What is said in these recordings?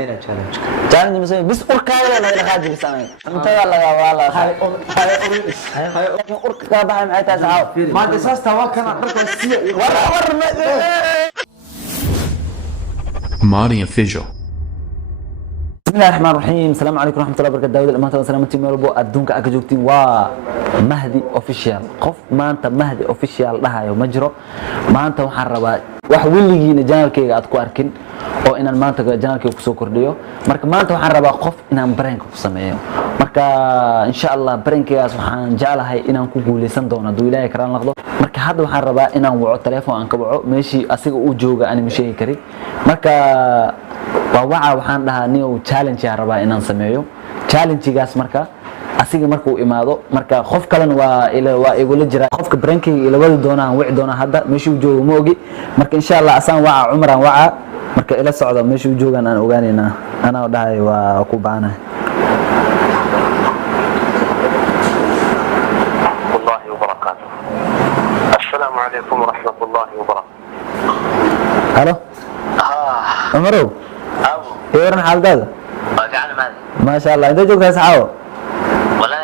سمينا challenge challenge مسوي بس أركاده أنا إذا خارج بسمين أنت يلا والله هاي لكن أركاده بحي معي تسعة ما أنت أساس تواكنا ركوا السيء ورا Madi official. بسم الله الرحمن الرحيم السلام عليكم ورحمة الله وبركاته داود الأمانة وسلامتي ميربو أدونك أكجوكتين ومهدي أوفيشال قف ما أنت مهدي أوفيشال لها يوم مجرى ما أنت محربا وحولي جانالكي أتكو أركن oo inaan maanta janaalkii ku soo kordhiyo marka maanta waxaan rabaa qof inaan bareenka ku sameeyo marka insha Allah bareenkaas waxaan jeclahay inaan ku guuleysan doono duu Ilaahay karaan laqdo marka hadda waxaan rabaa inaan waco telefoon aan ka waco meeshii asiga uu jooga aan ma sheegi karin marka waxaan dhahaa niyow challenge aan rabaa inaan sameeyo challenge-gaas marka asiga markuu imaado marka qof kalena waa igula jira qofka bareenkii ila wadi doona aan wici doona hadda meeshii uu joogo ma ogi marka insha Allah asaan waca Umar aan waca marka ila socdo meeshii uu joogan aan ogaanayna ana dhahay waa ku baanahay الله وبركاته السلام عليكم ورحمة الله وبركاته halo Umarow أبو يورن حالدada وقعنا مالي ما شاء الله انت joogtaa saxaabo والله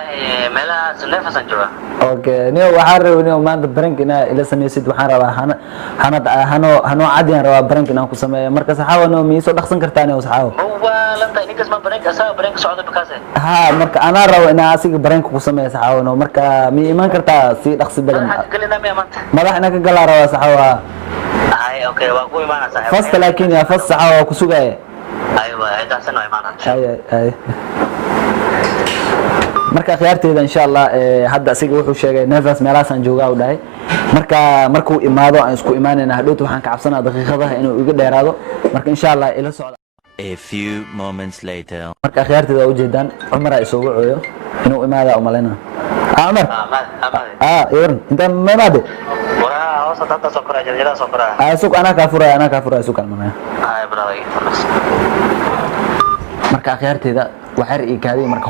ملا سنفة سنجوا okay niyo waxaan rabaa niyo maanta bareenka ila sameeysid waxaan rabaa hano cadiyaan rabaa bareenka inaan ku sameeyo marka saxaabo niyo miiso dhaqsan kartaa niyo saxaabo هو لنتا إنك اسمه بريك أسا بريك سعودة بكاسة ha marka ana rabo inaan asiga bareenka ku sameeyo saxaabo niyo marka mi iman kartaa si dhaqsi badan أنا حاجة قلنا مية مانت madax ina ka galaa rabaa saxaabo هاي أوكي وأقوي معنا صاحب fast laakiin ya fast saxaabo ku sugaya أيوة هيدا سنة معنا ay marka khiyaarteeda insha Allah hadda asiga wuxuu sheegay nervous meelaasaan joogaa u dhahay markuu imaado aan isku imaanayna hadhow waxaan ka cabsanaa daqiiqadaha inuu iga dheeraado marka insha Allah ila socda A few moments later. marka khiyaarteeda u jeedaan Umar ay soo wacoyo inuu imaado umalena Umar أمال yoran inta meemaade وها وصلت حتى سكرة جلجلة سكرة suuq ana ka furay suuq almanaya هاي براوي marka khiyaarteeda waxay iikaadey marka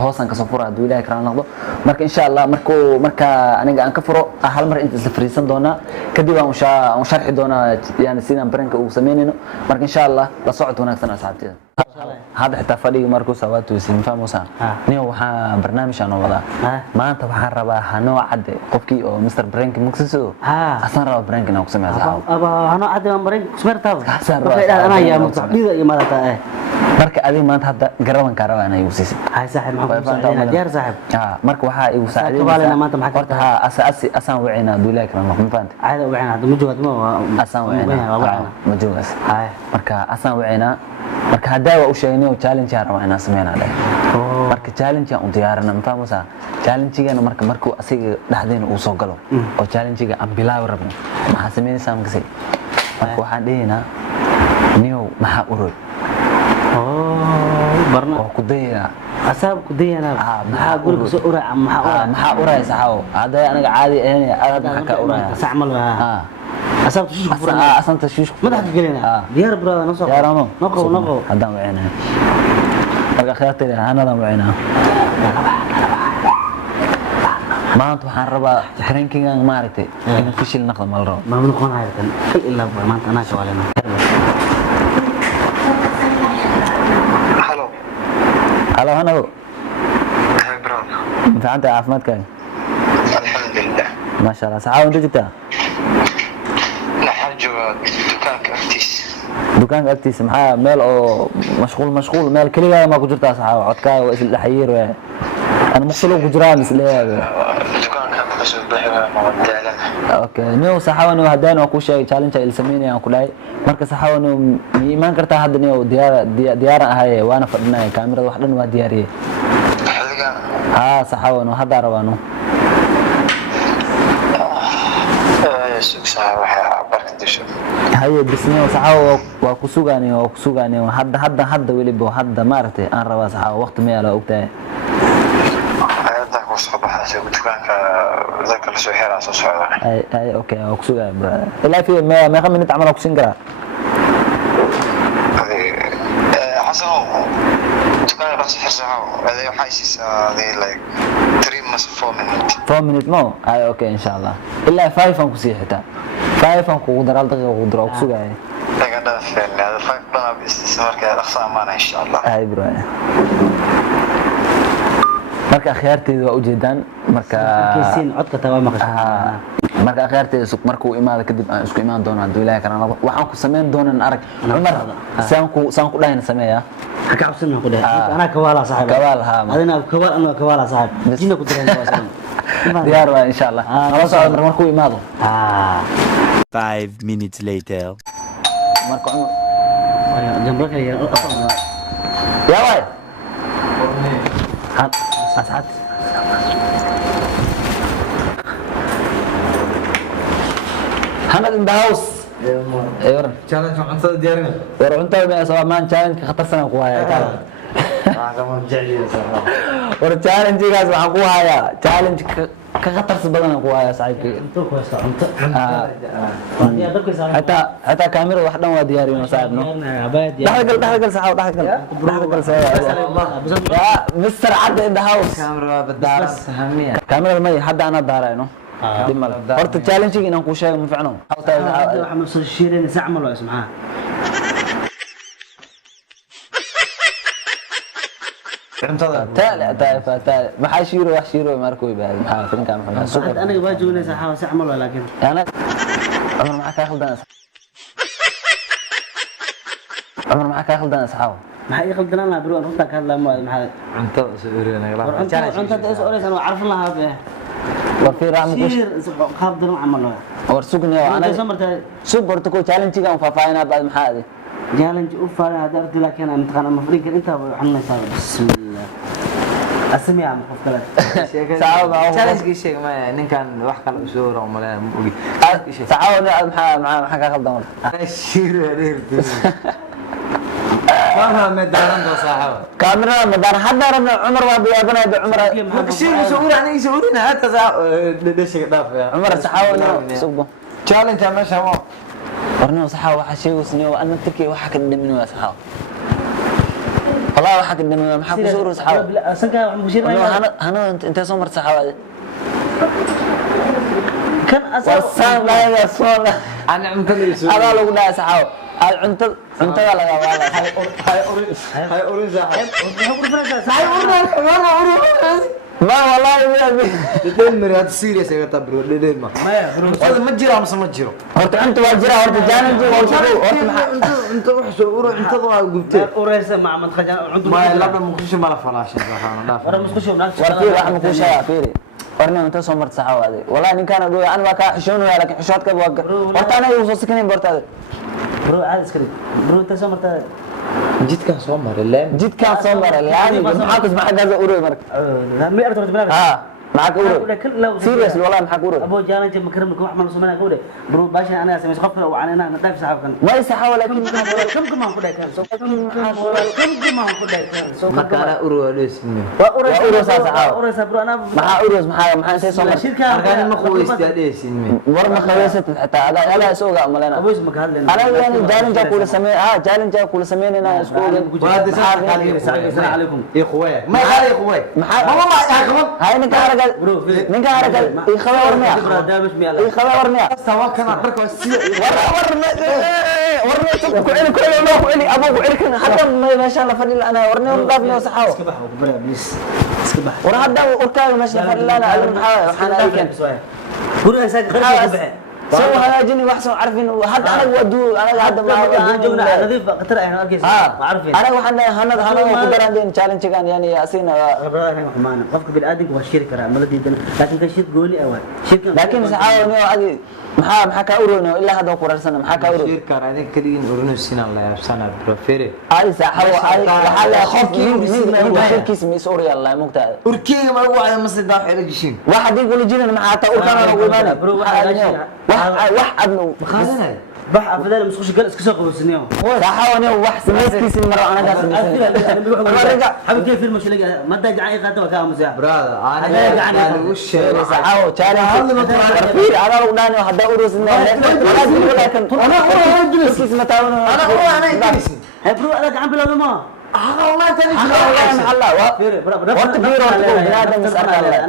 hoosan ka soo furo haduu Ilaahay karaan noqdo marka insha Allah marka aniga aan ka furo hal mar inta isla fariisan doona kadib aan sharxi doona yani sidaan bareenka uu sameeyno marka insha Allah la socod wanaagsan asxaabteeda hada xitaa fadhiga markuu sawaatu siin fahmuusan niyo waxa barnaamij aan wada maanta waxaan rabaa hano cadde qofkii oo Mr Bareenka muqsiso asan rabaa bareenka inaan ku sameeyo aba hano cadde aan bareenka ku sameertaa Asan marka ana yaa mutaqdida iyo malata marka adiga maanta hadda garaban ka rabaa inay u siisid هاي صاحب محمد ديار صاحب marka waxa igu saaciday كبالنا ما انت معك horta asaan wicina duulay kana ma fahanti عاده وعنا هذا مجود ما asaan wicina ma joogas هاي marka asaan wicina marka hadaa u sheegnay challenge aan rabaa inaan sameeyna marka challenge aan u diyaarina ma fahmusa challenge-gana markuu asiga dhaxdeena uu soo galo oo challenge-ga aan bilaaw rabno maxaa sameynaysaa markii marka waxaan dheeynaa niyo maxaa uroy برنا oo ku dayna أصاب كدينا maxaa أقول لك سؤال maxaa uraysa saxaabo haday aniga caadi ahayn aad maxaa ka uraya سعمل أصاب تشوش كفر asan tashiish ما تحكي قلنا ديار برا نصق yaarano نقو hadan wicina marka khiyaarteeda hanadan wicina maanta waxaan rabaa rankingan maaragtay inuu fishil naqdo mal rabo ما بنكون هاي إلا ما أنت أنا شغالنا هلو halo hanago هاي براو fiicanta caafimaadkaaga الحمد لله ما sha Allah saxaabo inta joogtaa نحن جوا دكانك أفتيس dukaanka agtiisa maxaa meel oo mashquul meel kaliya ma ku jirtaa saxaabo codkaaga waa isla xiriir waa ana maqsalo ku jiraa misleeyahay دكانك بس بحنا مودعنا okay niyo saxaabo hadaan ku sheegay challenge ay sameeyaan ku dhahay marka saxaabo mi iman kartaa hadda niyo diyaar ahay waana fadhinay kaamirada wax dhan waa diyaariyay saxaabo hadda rabaano haye bisniyo saxaabo waa ku sugaaniyo hadda waliba hadda maartay aan rabaa saxaabo waqti ma yaala ogtahay صباح دكانك ذاك السوحير على صوص اي اوكي اقصد لا في ما كم من تعمل اقسم كده حسن دكانك بس حسها هذا حاسس هذه لايك 3 مس 4 minutes مو اوكي ان شاء الله الا 5 ان كسي حتى 5 ان كو درال دقيقه كو درا اقصد laga dhaafeen hada five dhana business marka dhaqso amaana insha Allah ay bro marka akhyaarteedu waa ujeedaan marka كيسين عدك تبع مقشة marka akhyaarteedu suq markuu imaado kadib aan isku imaan doonaa haduu ilaahay karana waxaan ku sameyn doonaa arag Umar saan ku dhayn sameeyaa حكى عبسنا كده أنا كوالا صاحب كوالا ها أنا كوالا أنا كوالا صاحب جينا كنت diyaar waa insha Allah nala socod markuu imaado 5 minutes later. marka Umar جنبك يا يا واي أسعد محمد in the house ايوه challenge cuntada diyaarin war cuntada ma soo maan challenge ka khatarsan ku haya war challenge gaas waxaan ku haya challenge ka khatarsan badan ku haya saaxiibkii حتى كاميرا واحده waa diyaariyay saaxiibno dhaxgal saxaab ya Mr. Ad in the house camera badaar sahamiya كاميرا ما حدا انا دارayno dimal horta challenge inaan ku sheego ma fiicno waxaan soo shiirin sacmal oo ismaha cuntada taale maxaa shiiro wax shiiro markuu ibaad maxaa filinka maxaa suuq aniga waa joognaysaa xawa sacmal oo laakiin انا عمر معك خلدان عمر معك خلدان اصحاب maxay ii qaldanaan lahaa biro runta ka hadlaa maxaa cuntada soo ureenay cuntada is oraysan waa carfin lahaa bee وفي رعم كوش qaab daran camal oo ورسوقني وانا soo martay سوبر تكو تشالنج كان فافاينا بعد محادي challenge u faaray hada ardu laakiin aan taqaan ama fariinka inta waxanaysaa bismillah asmi ama qof kale صعب challenge kii sheeg ma ninkan wax kale u soo waro maleen ma ogi تعاون مع حكا خلدان shiir reerti والله ما دارن صاحب كاميرا مدار حدا ربنا عمر وابيابنا بعمر شيء يسوي انا يسوينا حتى دش داف عمر صحاوي سوبو challenge ماشي هو ورنو صحاوي waxa sheegusnay oo ana tikay waxa ka dhimin waa صحاوي والله waxa ka dhimin waxa ku soo صحاوي sanka wax mushir انا انت سو مرت صحاوي kan asal وسان لا يا صولا انا cuntada يسوي هذا لو لا صحاوي cuntada laga wada هاي اوري صاحب ما والله يا ابي دين مريات سيريس يا تبرو دين ما هذا ما جرى ما جرى horta cunta waa jira horta challenge horta انت وحش وروح انت قلت uraysa macmad khajan cunto ما لا مخش ما فلاش سبحان الله wara musqusho naag warkii wax ma ku sheega fiiri warna inta soo marta saxaawade wallahi ninkaan adoo aan waa ka xishoonayaa laakiin xishoodka waa horta anaga uu soo sikanayn bartaada bro aad iskari bro inta soo martaa jidka soo maray leen jidkaan soo maray laamiga maxaa ku maxaa gaza urey marka ma aragto bilaa ha maxaa ku urey serious wallahi maxaa ku urey abo challenge ma karam wax ma soo kawde bro baashan anaga sameys qof kale oo aan inaan dhaaf saxabkan ma saxaawa laakiin kam ku dhaay kan soo kam ku dhaay kan soo makana urwa dheesmi waa uraysa saxaawa uraysa bro ana maxaa urey maxaa intee soo martay markaan ma quweysta dheesmi war ma qaweysatid xitaa ada soo ga malena aboys ma ka hadleen ana yani challenge kula samee challenge kula sameynayna isku ogen وهذا السلام عليكم يا اخويا ما قال يا اخويا والله ما يعقبون هاي ninka araga ninka araga ii khabarniya ii khabarniya سوا كان بركه warna ku celi ku celi abu ku celi kan hadda ma sha Allah fadil ana warna wadafni saxaw iska bax bro please iska bax war hadda urkaaga ma sha fadil ana waxana aykan bro isaga qarxiga سو هاجني وحسن عارفين هذا انا ودو انا هذا ما جونا نظيف قطر احنا اركيس ما عارفين انا وحنا هنا قدران تشالنج كان يعني اسينا خبرات احنا حمان قفك بالادق وشير كرا ملديدنا لكن كان شيء قولي اول شركه لكن سحاول ادي maxaa ka ururno ilaa hadda ku rarsan maxaa ka urur shirka raadin kaliin ururno sinan la yaabsana profere ay saxaw ay waxa la qofkii shirkiis mis uriyal la mugtaada urkiga ma waa masda xiriir gishin waxa din kula jirin maxaa ta urkana ugu imaanay wax adnu khaadanay bax afdal musqosh gal iska soo qabsaniyo saxawani wax samayskiis maro anaga samaysan حبيبي فيلم مش لاقي ما دا جعي قاته وكا مسح brother انا وش saxaw challenge في على وداني hada urusna laakin انا اجلس kiis mataawno انا اجلس هي برو انا قاعد بلا ما والله تاني الله ورت فير هذا مسألة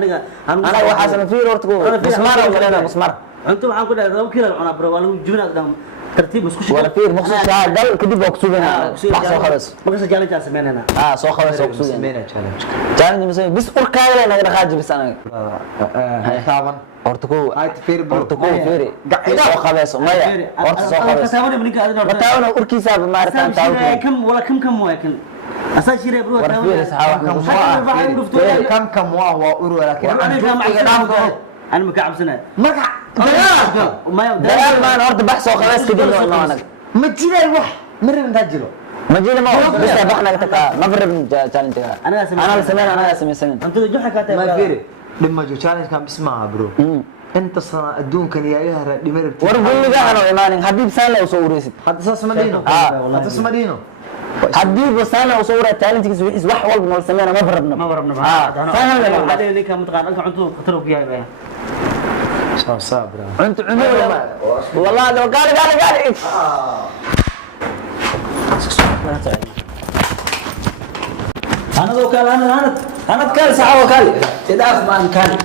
أنا وحسن فير ورتكو مسمار ولا مسمار أنتم عم كده لو كده أنا برو ولا جبنا قدام tartiib isku wala fiir maqsuudka gal kadib waa ku suganaa wax soo khalas markaas challenge aan sameynayna soo khalas oo ku suganaa Sameyna challenge. challenge misay bis urkaaga naga dhaqaaji bis anaga Taaban. horta ko Ay feer bro. horta ko fiiri soo khalas maya horta soo khalas taawada ninka adina mataawna urkiisa maartaan taawta كم ولا كم واكن اساس شيء برو war fiiri saxawa Kam waa uru laakiin انا مكعب سنه marka ما dagaal maan horta bax soo khalas kadib noo anaga ma jiray wax marin inta jiro ما جينا ما بس baxna ka takaa ma farab challenge أنا sameeyay انت جوحه كاتب ma fiiri dhima jo challenge kan bismaa bro inta sana adduunkan yaa hara dhimir war gulliga ana imaanin hadii saan la soo ureysid hadda saas ma dhino hadda saas ma dhino hadii saan la soo urey challenge-kiisa wixii wax walba noo sameeyna ma farabna ما بربنا saan la بعدين انك متقارن انت عنده خطر وياي بقى saas bro انت عمر والله لو قال انا لو قال انا كان ساعه وكال تداف مان كان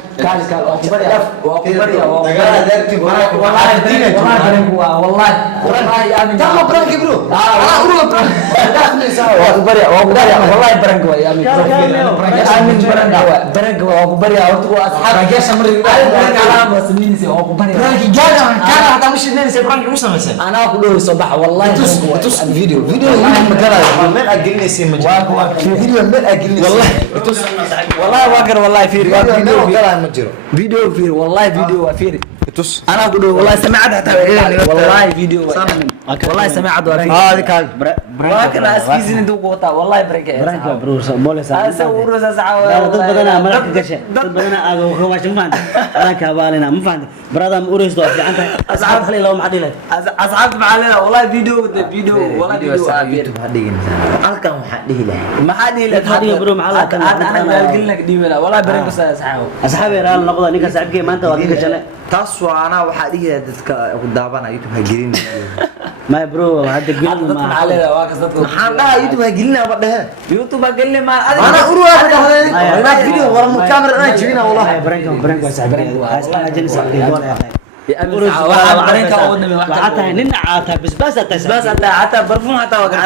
والله يا امين تم برانك برو انا ارو والله برنك يا امين برنك وبريا اصحاب جيش امر علامه سنين برنك جانا كان حتى مش ننسى برانك مش سمسه انا اقول صباح والله تس فيديو ما قال من اجلني سي فيديو من اجلني والله واقر والله فيري فيديو قال ما جرو فيديو فيري والله فيديو فيري تس انا اقول والله سمعت حتى والله فيديو والله سمعت ورانك هذه كان واقر اسكيزين انت قوتا والله بركه برانك بروس بوليس اسور ساعه dad badana malak gashay dad badana aago khawashin maan برانك بالنا ما فهمت برادم اوريس دو fiicanta asxaab khali loo maxdilay اصحاب معلنا والله فيديو والله فيديو يوتيوب هديين halkan waxa dhihi lahaa ما حد يلا هذه برو معلها كان انا قال لك ديمنا والله بركه اصحاب asxaab yaraan noqdo ninka saaxiibkay maanta waa ka gashay taas waa ana waxa dhihi lahaa dadka ku daabanaya youtube ha gelin ما برو هذا قلنا ما معلنا واقص maxaan dhahaa youtube ha gelin aba dhahe يوتيوب قال لي ما انا ارو aba dhahay ina video wala mu camera ana jibina wallahi برانك saaxiibkay asxaab jin saaxiibkay gool حتى نن عاتا بس حتى برفون حتى وقع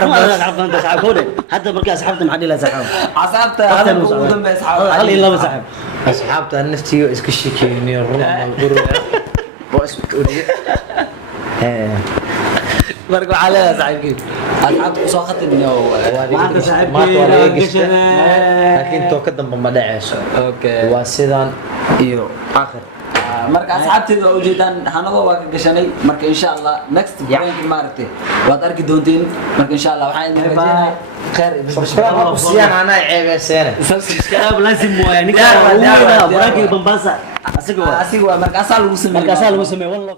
حتى بركي اصحابتي محل لا صاحب عصبت هذا قدام اصحاب خلي الله صاحب asxaabta naftiyo iska sheekeeyay ruuxa guru oo isku بركو على صاحبي اصحاب soo khatimnaa وانت صاحبي laakiin to ka dambe ma dhacayso okay waa sidan iyo aakhir marka asxaabteedu waa ujeedaan hanado waa ka gashanay marka insha Allah next prank maartay waad arki doonteen marka insha Allah waxaan idin rajaynayaa خير subscribe siyaan ana ceebeyseen سبسكرايب لازم يعني برانكي بمباسا asiga marka asal lagu sameeyay markaas lagu sameeyo والله